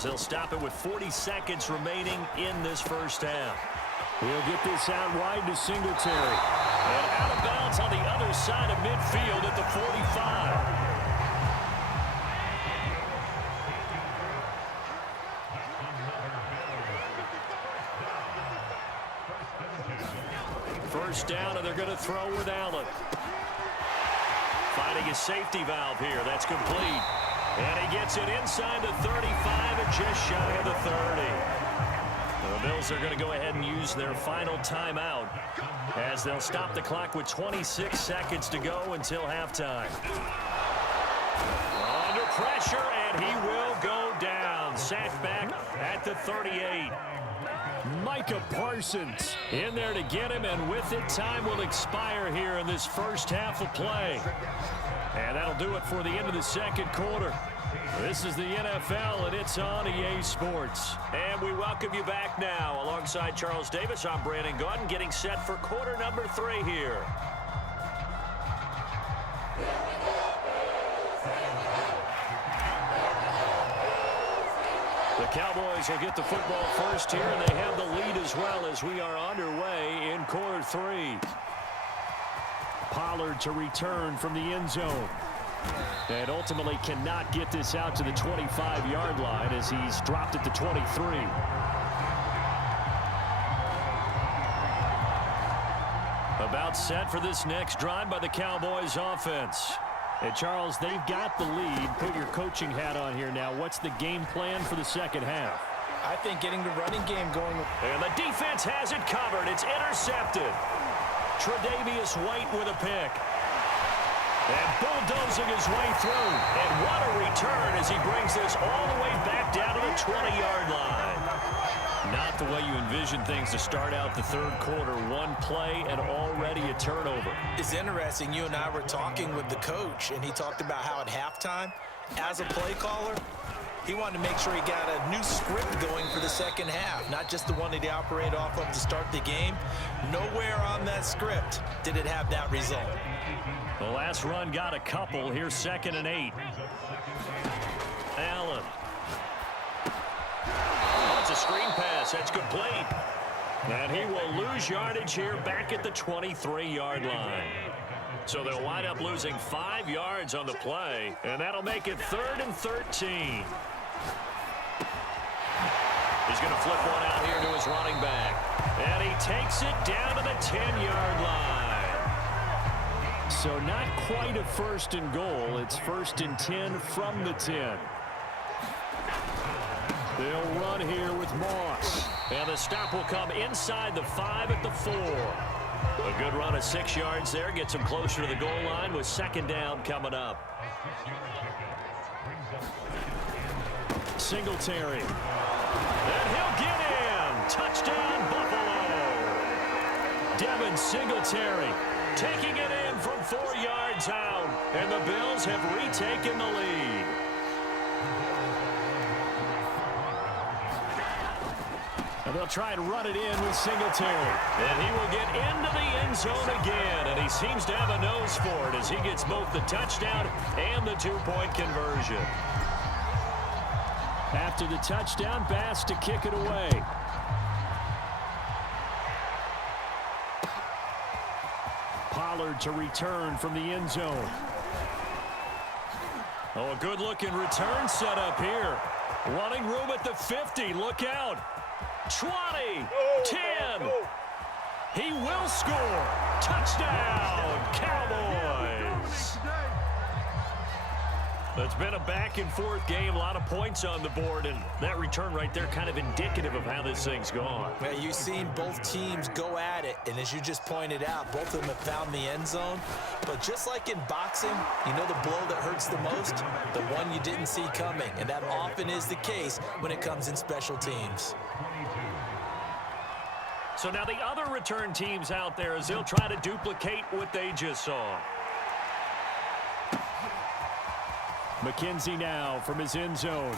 as they'll stop it with 40 seconds remaining in this first half. He'll get this out wide to Singletary. And out of bounds on the other side of midfield at the 45. First down, and they're going to throw with Allen. Finding his safety valve here. That's complete. And he gets it inside the 35 and just shy of the 30. The Bills are going to go ahead and use their final timeout as they'll stop the clock with 26 seconds to go until halftime. Under pressure, and he will go down. Sacked back at the 38. Micah Parsons in there to get him, and with it, time will expire here in this first half of play. And that'll do it for the end of the second quarter. This is the NFL, and it's on EA Sports. And we welcome you back now. Alongside Charles Davis, I'm Brandon Gaudin, getting set for quarter number 3 here. The Cowboys will get the football first here, and they have the lead as well as we are underway in quarter 3. Pollard to return from the end zone. And ultimately cannot get this out to the 25-yard line as he's dropped at the 23. About set for this next drive by the Cowboys offense. And Charles, they've got the lead. Put your coaching hat on here now. What's the game plan for the second half? I think getting the running game going. And the defense has it covered. It's intercepted. Tre'Davious White with a pick. And bulldozing his way through. And what a return as he brings this all the way back down to the 20-yard line. Not the way you envision things to start out the third quarter. One play and already a turnover. It's interesting. You and I were talking with the coach, and he talked about how at halftime, as a play caller, he wanted to make sure he got a new script going for the second half, not just the one that he operated off of to start the game. Nowhere on that script did it have that result. The last run got a couple. Here's 2nd and 8. Allen. It's a screen pass. That's complete. And he will lose yardage here back at the 23-yard line. So they'll wind up losing 5 yards on the play, and that'll make it 3rd and 13. He's going to flip one out here to his running back. And he takes it down to the 10-yard line. So not quite a 1st and goal. It's 1st and 10 from the 10. They'll run here with Moss. And the stop will come inside the 5 at the 4. A good run of 6 yards there. Gets him closer to the goal line with 2nd down coming up. Singletary. And he'll get in. Touchdown, Buffalo. Devin Singletary taking it in from 4 yards out. And the Bills have retaken the lead. And they'll try and run it in with Singletary. And he will get into the end zone again. And he seems to have a nose for it as he gets both the touchdown and the 2-point conversion. After the touchdown, Bass to kick it away. Pollard to return from the end zone. Oh, a good-looking return set up here. Running room at the 50. Look out. 20. 10. He will score. Touchdown, Cowboys. It's been a back-and-forth game, a lot of points on the board, and that return right there kind of indicative of how this thing's gone. Well, you've seen both teams go at it, and as you just pointed out, both of them have found the end zone. But just like in boxing, you know the blow that hurts the most? The one you didn't see coming, and that often is the case when it comes in special teams. So now the other return teams out there as they'll try to duplicate what they just saw. McKenzie now from his end zone.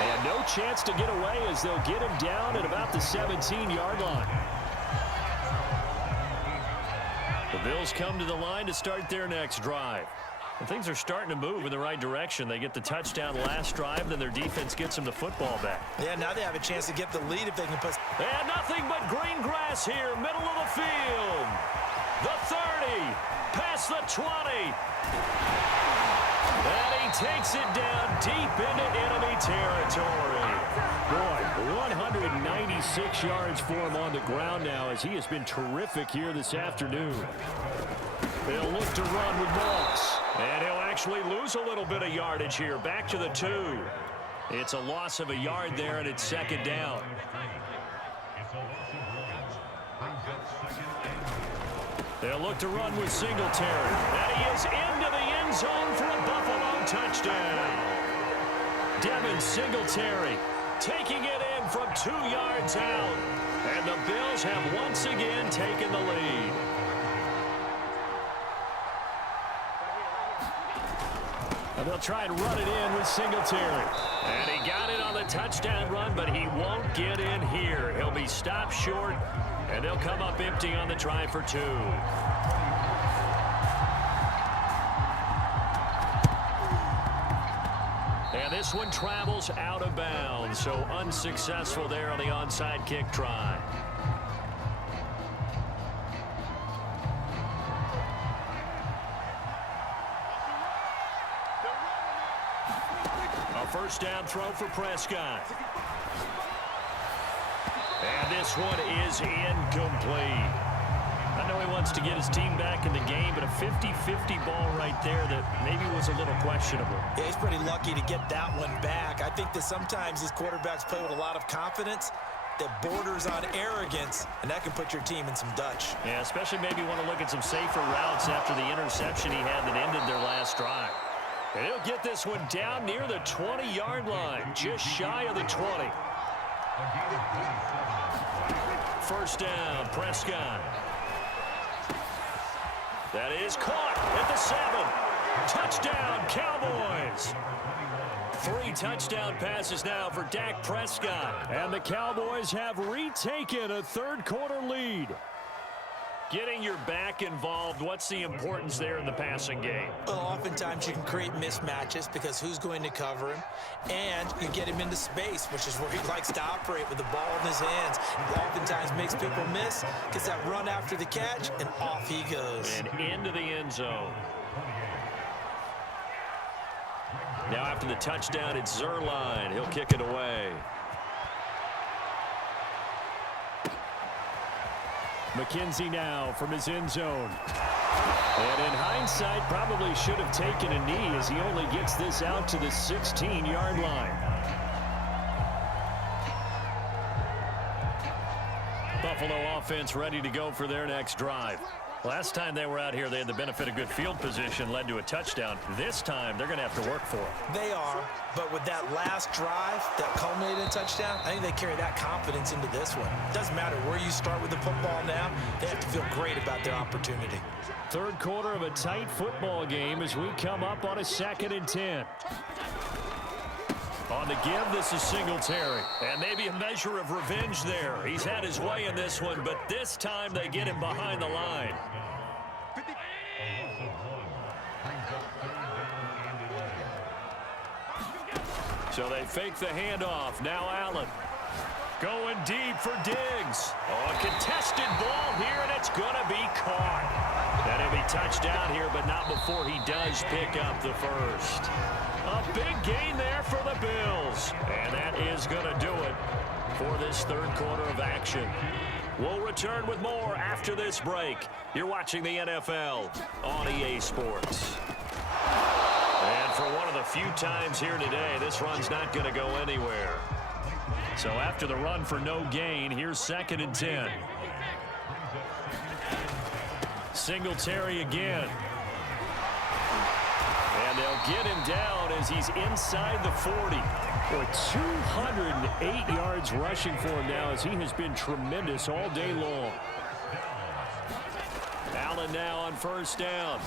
And no chance to get away as they'll get him down at about the 17-yard line. The Bills come to the line to start their next drive. And things are starting to move in the right direction. They get the touchdown last drive, then their defense gets them the football back. Yeah, now they have a chance to get the lead if they can put... And nothing but green grass here, middle of the field. The 30, past the 20. And he takes it down deep into enemy territory. Boy, 196 yards for him on the ground now as he has been terrific here this afternoon. They'll look to run with Moss. And he'll actually lose a little bit of yardage here. Back to the 2. It's a loss of a yard there, and it's second down. They'll look to run with Singletary. And he is into the end zone for a Buffalo touchdown. Devin Singletary taking it in from 2 yards out. And the Bills have once again taken the lead. And they'll try and run it in with Singletary. And he got it on the touchdown run, but he won't get in here. He'll be stopped short, and they'll come up empty on the try for 2. And this one travels out of bounds, so unsuccessful there on the onside kick try. A first down throw for Prescott. And this one is incomplete. I know he wants to get his team back in the game, but a 50-50 ball right there that maybe was a little questionable. Yeah, he's pretty lucky to get that one back. I think that sometimes these quarterbacks play with a lot of confidence that borders on arrogance, and that can put your team in some Dutch. Yeah, especially maybe want to look at some safer routes after the interception he had that ended their last drive. And he'll get this one down near the 20-yard line, just shy of the 20. First down, Prescott. That is caught at the 7. Touchdown, Cowboys. 3 touchdown passes now for Dak Prescott. And the Cowboys have retaken a third-quarter lead. Getting your back involved, what's the importance there in the passing game? Well, oftentimes you can create mismatches because who's going to cover him, and you get him into space, which is where he likes to operate with the ball in his hands. Oftentimes makes people miss, gets that run after the catch, and off he goes. And into the end zone. Now after the touchdown, it's Zerline. He'll kick it away. McKenzie now from his end zone. And in hindsight, probably should have taken a knee as he only gets this out to the 16-yard line. Buffalo offense ready to go for their next drive. Last time they were out here, they had the benefit of good field position, led to a touchdown. This time, they're going to have to work for it. They are, but with that last drive that culminated in a touchdown, I think they carry that confidence into this one. Doesn't matter where you start with the football now, they have to feel great about their opportunity. Third quarter of a tight football game as we come up on a 2nd and 10. On the give, this is Singletary. And maybe a measure of revenge there. He's had his way in this one, but this time they get him behind the line. So they fake the handoff. Now Allen. Going deep for Diggs. Oh, a contested ball here, and it's going to be caught. And he'll be touched down here, but not before he does pick up the first. A big gain there for the Bills. And that is going to do it for this third quarter of action. We'll return with more after this break. You're watching the NFL on EA Sports. And for one of the few times here today, this run's not going to go anywhere. So after the run for no gain, here's 2nd and 10. Singletary again. And they'll get him down as he's inside the 40. Boy, 208 yards rushing for him now as he has been tremendous all day long. Allen now on first down.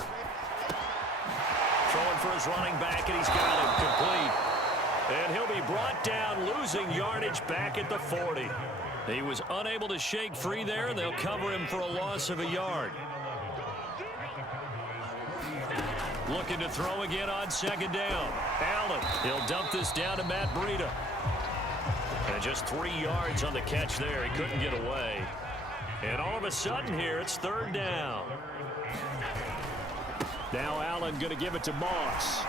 Throwing for his running back, and he's got him complete. And he'll be brought down, losing yardage back at the 40. He was unable to shake free there. They'll cover him for a loss of a yard. Looking to throw again on second down. Allen, he'll dump this down to Matt Breida. And just 3 yards on the catch there. He couldn't get away. And all of a sudden here, it's third down. Now Allen going to give it to Moss.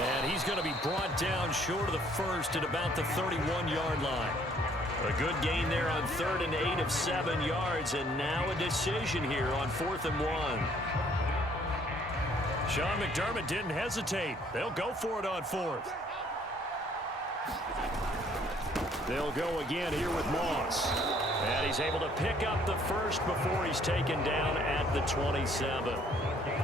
And he's going to be brought down short of the first at about the 31-yard line. A good gain there on 3rd and 8 of 7 yards. And now a decision here on 4th and 1. Sean McDermott didn't hesitate. They'll go for it on 4th. They'll go again here with Moss. And he's able to pick up the first before he's taken down at the 27.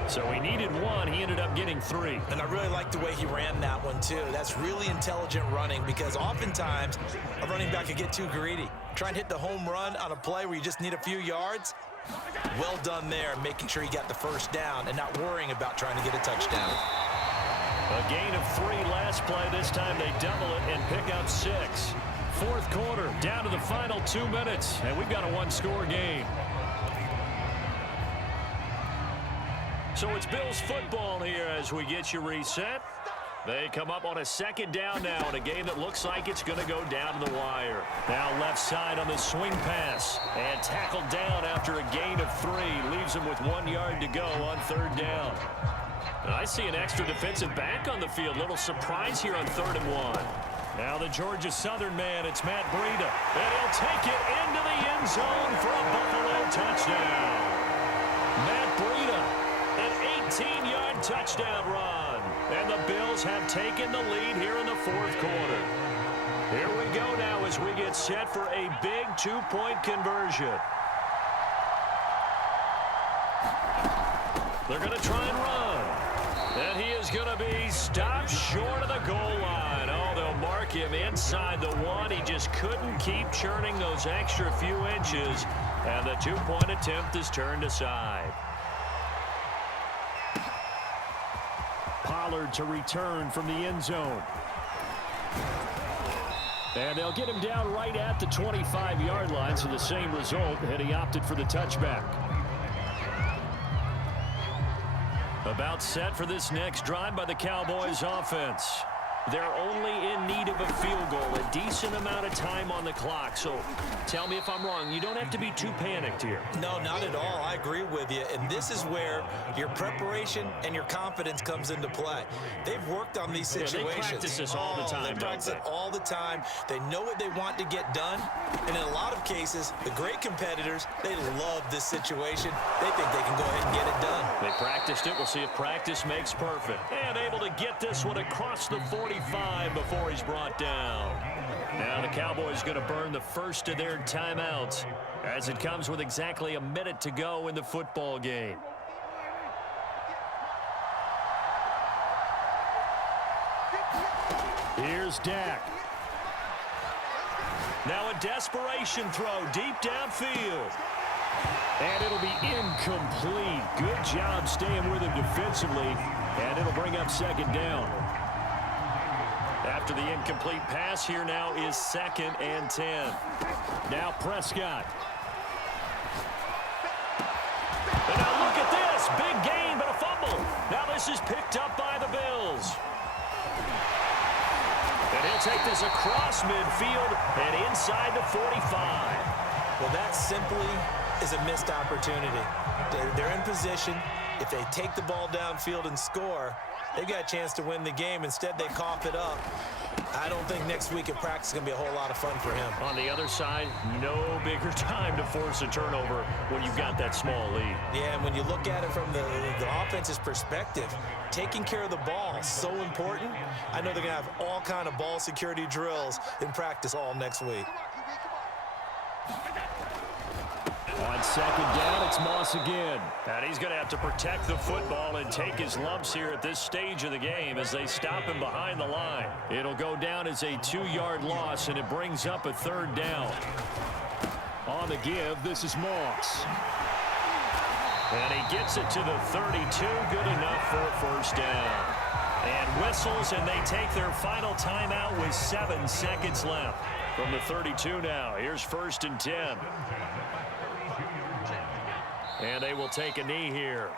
So he needed 1. He ended up getting 3. And I really like the way he ran that one, too. That's really intelligent running because oftentimes a running back can get too greedy. Try and hit the home run on a play where you just need a few yards. Well done there, making sure he got the first down and not worrying about trying to get a touchdown. A gain of 3 last play. This time they double it and pick up 6. 4th quarter, down to the final 2 minutes, and we've got a 1-score game. So it's Bills football here as we get you reset. They come up on a 2nd down now in a game that looks like it's going to go down to the wire. Now left side on the swing pass. And tackled down after a gain of 3. Leaves him with 1 yard to go on 3rd down. And I see an extra defensive back on the field. Little surprise here on 3rd and 1. Now the Georgia Southern man, it's Matt Breida. And he'll take it into the end zone for a Buffalo touchdown. Matt Breida, an 18-yard touchdown run. And the Bills have taken the lead here in the 4th quarter. Here we go now as we get set for a big 2-point conversion. They're going to try and run. And he is going to be stopped short of the goal line. Oh, they'll mark him inside the 1. He just couldn't keep churning those extra few inches. And the 2-point attempt is turned aside. Pollard to return from the end zone. And they'll get him down right at the 25-yard line, so the same result, and he opted for the touchback. About set for this next drive by the Cowboys offense. They're only in need of a field goal, a decent amount of time on the clock. So tell me if I'm wrong. You don't have to be too panicked here. No, not at all. I agree with you. And this is where your preparation and your confidence comes into play. They've worked on these situations. Yeah, they practice this all the time, They practice it all the time. They know what they want to get done. And in a lot of cases, the great competitors, they love this situation. They think they can go ahead and get it done. They practiced it. We'll see if practice makes perfect. And able to get this one across the 45 before he's brought down. Now the Cowboys going to burn the first of their timeouts as it comes with exactly a minute to go in the football game. Here's Dak. Now a desperation throw deep downfield. And it'll be incomplete. Good job staying with him defensively. And it'll bring up 2nd down. After the incomplete pass, here now is 2nd and 10. Now Prescott. And now look at this. Big gain, but a fumble. Now this is picked up by the Bills. And he'll take this across midfield and inside the 45. Well, that simply is a missed opportunity. They're in position. If they take the ball downfield and score, they've got a chance to win the game. Instead, they cough it up. I don't think next week at practice is going to be a whole lot of fun for him. On the other side, no bigger time to force a turnover when you've got that small lead. Yeah, and when you look at it from the offense's perspective, taking care of the ball is so important. I know they're going to have all kind of ball security drills in practice all next week. On 2nd down, it's Moss again. And he's going to have to protect the football and take his lumps here at this stage of the game as they stop him behind the line. It'll go down as a 2-yard loss, and it brings up a 3rd down. On the give, this is Moss. And he gets it to the 32, good enough for a 1st down. And whistles, and they take their final timeout with 7 seconds left. From the 32 now, here's 1st and 10. And they will take a knee here.